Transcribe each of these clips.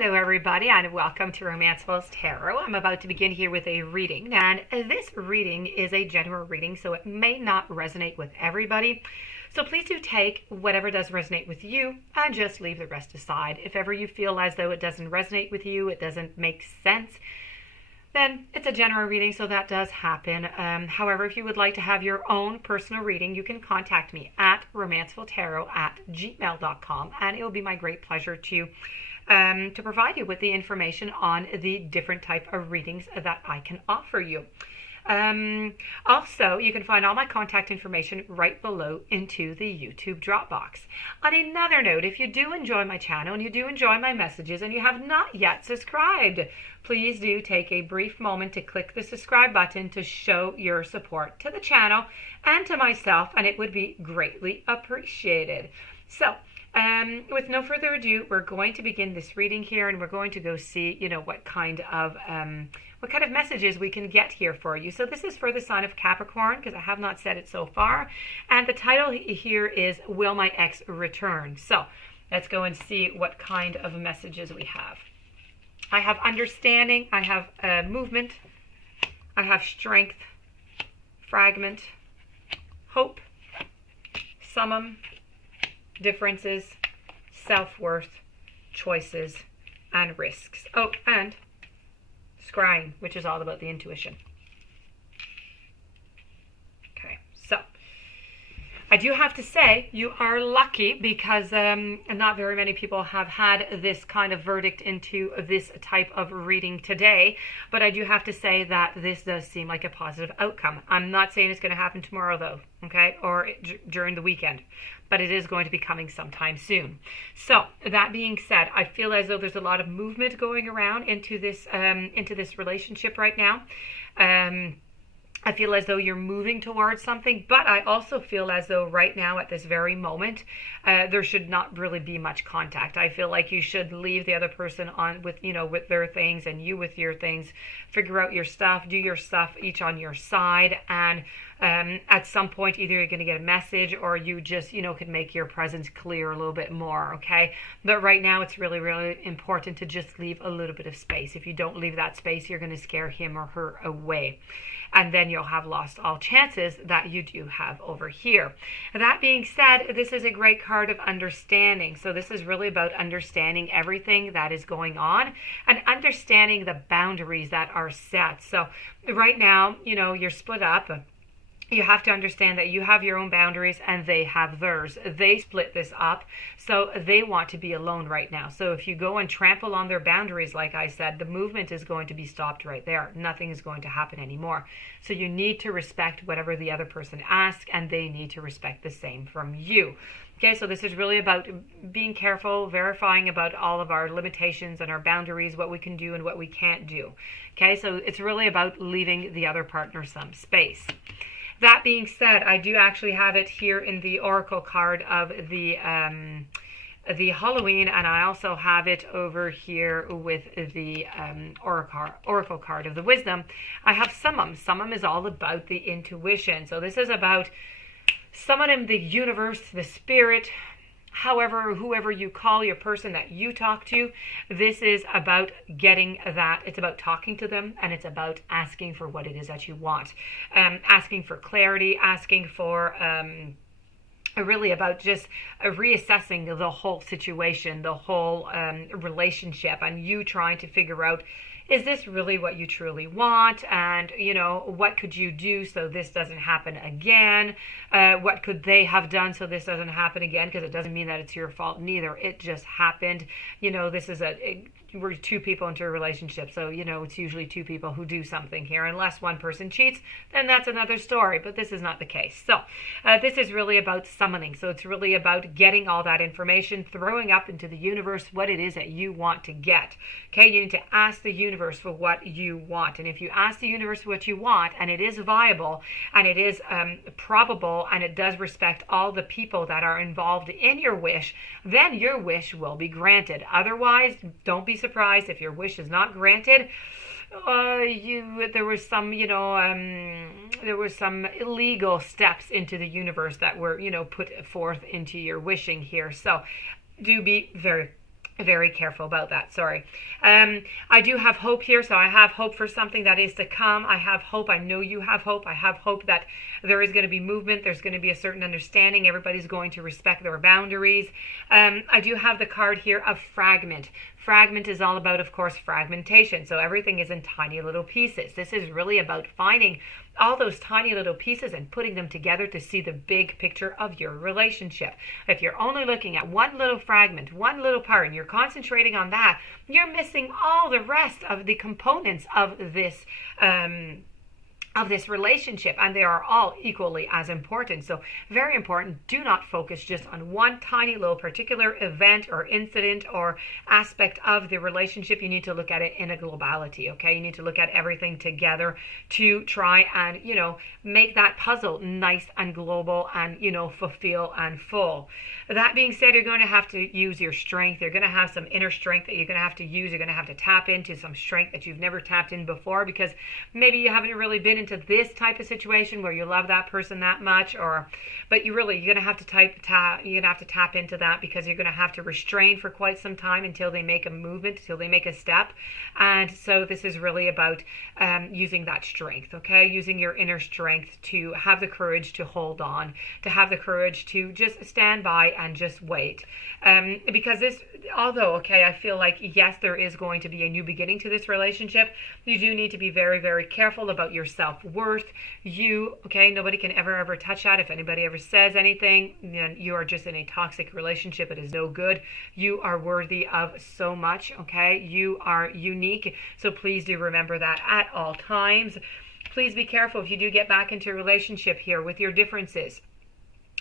Hello everybody and welcome to Romanceful Tarot. I'm about to begin here with a reading, and this reading is a general reading, so it may not resonate with everybody. So please do take whatever does resonate with you and just leave the rest aside. If ever you feel as though it doesn't resonate with you, it doesn't make sense, then it's a general reading, so that does happen. However, if you would like to have your own personal reading, you can contact me at romancefulltarot@gmail.com, and it will be my great pleasure to provide you with the information on the different type of readings that I can offer you. Also, you can find all my contact information right below into the YouTube Dropbox. On another note, if you do enjoy my channel and you do enjoy my messages and you have not yet subscribed, please do take a brief moment to click the subscribe button to show your support to the channel and to myself, and it would be greatly appreciated. So, with no further ado, we're going to begin this reading here, and we're going to go see, what kind of messages we can get here for you. So this is for the sign of Capricorn, because I have not said it so far. And the title here is, Will My Ex Return? So let's go and see what kind of messages we have. I have understanding, I have movement, I have strength, fragment, hope, summum, differences, self-worth, choices, and risks. Oh, and scrying, which is all about the intuition. Okay, so I do have to say you are lucky, because not very many people have had this kind of verdict into this type of reading today, but I do have to say that this does seem like a positive outcome. I'm not saying it's going to happen tomorrow though, okay, or during the weekend, but it is going to be coming sometime soon. So that being said, I feel as though there's a lot of movement going around into this relationship right now. I feel as though you're moving towards something, but I also feel as though right now at this very moment, there should not really be much contact. I feel like you should leave the other person on with their things, and you with your things, figure out your stuff, do your stuff each on your side, and at some point either you're going to get a message or you just could make your presence clear a little bit more, okay? But right now it's really, really important to just leave a little bit of space. If you don't leave that space, you're going to scare him or her away, and then you'll have lost all chances that you do have over here. That being said, this is a great card of understanding. So this is really about understanding everything that is going on and understanding the boundaries that are set. So right now, you're split up. You have to understand that you have your own boundaries and they have theirs. They split this up, so they want to be alone right now. So if you go and trample on their boundaries, like I said, the movement is going to be stopped right there. Nothing is going to happen anymore. So you need to respect whatever the other person asks, and they need to respect the same from you. Okay, so this is really about being careful, verifying about all of our limitations and our boundaries, what we can do and what we can't do. Okay, so it's really about leaving the other partner some space. That being said, I do actually have it here in the Oracle card of the Halloween, and I also have it over here with the Oracle card of the Wisdom. I have Summum. Summum is all about the intuition. So this is about summoning the universe, the spirit, whoever you call your person that you talk to. This is about getting that. It's about talking to them, and it's about asking for what it is that you want. Asking for clarity, asking for really about just reassessing the whole situation, the whole relationship, and you trying to figure out, is this really what you truly want? And, what could you do so this doesn't happen again? What could they have done so this doesn't happen again? Because it doesn't mean that it's your fault neither. It just happened. This is we're two people into a relationship. So, it's usually two people who do something here. Unless one person cheats, then that's another story. But this is not the case. So this is really about summoning. So it's really about getting all that information, throwing up into the universe what it is that you want to get. Okay, you need to ask the universe for what you want. And if you ask the universe what you want, and it is viable, and it is probable, and it does respect all the people that are involved in your wish, then your wish will be granted. Otherwise, don't be surprised if your wish is not granted. There was some illegal steps into the universe that were put forth into your wishing here. So do be very Very careful about that. Sorry. I do have hope here. So I have hope for something that is to come. I have hope. I know you have hope. I have hope that there is going to be movement. There's going to be a certain understanding. Everybody's going to respect their boundaries. I do have the card here of fragment. Fragment is all about, of course, fragmentation. So everything is in tiny little pieces. This is really about finding all those tiny little pieces and putting them together to see the big picture of your relationship. If you're only looking at one little fragment, one little part, and you're concentrating on that, you're missing all the rest of the components of this relationship, and they are all equally as important. So very important. Do not focus just on one tiny little particular event or incident or aspect of the relationship. You need to look at it in a globality. Okay, you need to look at everything together to try and make that puzzle nice and global and fulfill and full. That being said, you're going to have to use your strength. You're going to have some inner strength that you're going to have to use. You're going to have to tap into some strength that you've never tapped in before, because maybe you haven't really been into this type of situation where you love that person that much, but you're going to have to tap into that, because you're going to have to restrain for quite some time until they make a movement, until they make a step. And so this is really about using that strength, okay? Using your inner strength to have the courage to hold on, to have the courage to just stand by and just wait. Because although, okay, I feel like, yes, there is going to be a new beginning to this relationship, you do need to be very, very careful about your self-worth. Nobody can ever touch that. If anybody ever says anything, then you are just in a toxic relationship. It is no good. You are worthy of so much, okay? You are unique. So please do remember that at all times. Please be careful if you do get back into a relationship here with your differences.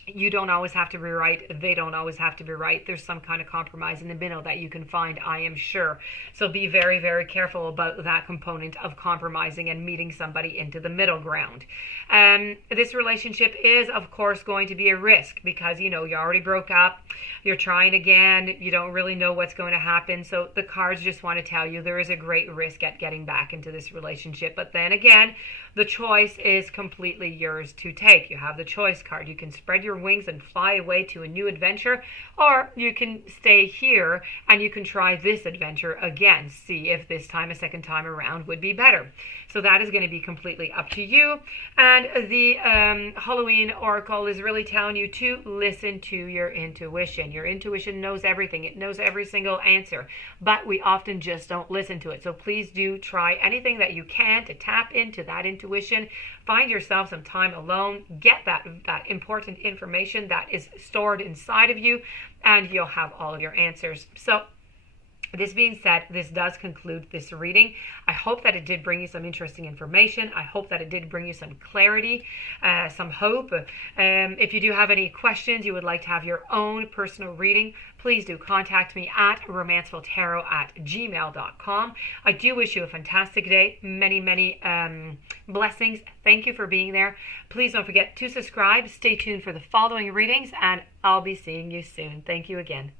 You don't always have to be right. They don't always have to be right. There's some kind of compromise in the middle that you can find, I am sure. So be very, very careful about that component of compromising and meeting somebody into the middle ground. This relationship is, of course, going to be a risk, because, you already broke up. You're trying again. You don't really know what's going to happen. So the cards just want to tell you there is a great risk at getting back into this relationship. But then again, the choice is completely yours to take. You have the choice card. You can spread your wings and fly away to a new adventure, or you can stay here and you can try this adventure again, see if this time, a second time around, would be better. So that is going to be completely up to you. And the Halloween Oracle is really telling you to listen to your intuition. Your intuition knows everything. It knows every single answer, but we often just don't listen to it. So please do try anything that you can to tap into that intuition. Find yourself some time alone. Get that important information that is stored inside of you, and you'll have all of your answers. So this being said, this does conclude this reading. I hope that it did bring you some interesting information. I hope that it did bring you some clarity, some hope. If you do have any questions, you would like to have your own personal reading, please do contact me at romancefulltarot@gmail.com. I do wish you a fantastic day. Many, many blessings. Thank you for being there. Please don't forget to subscribe. Stay tuned for the following readings, and I'll be seeing you soon. Thank you again.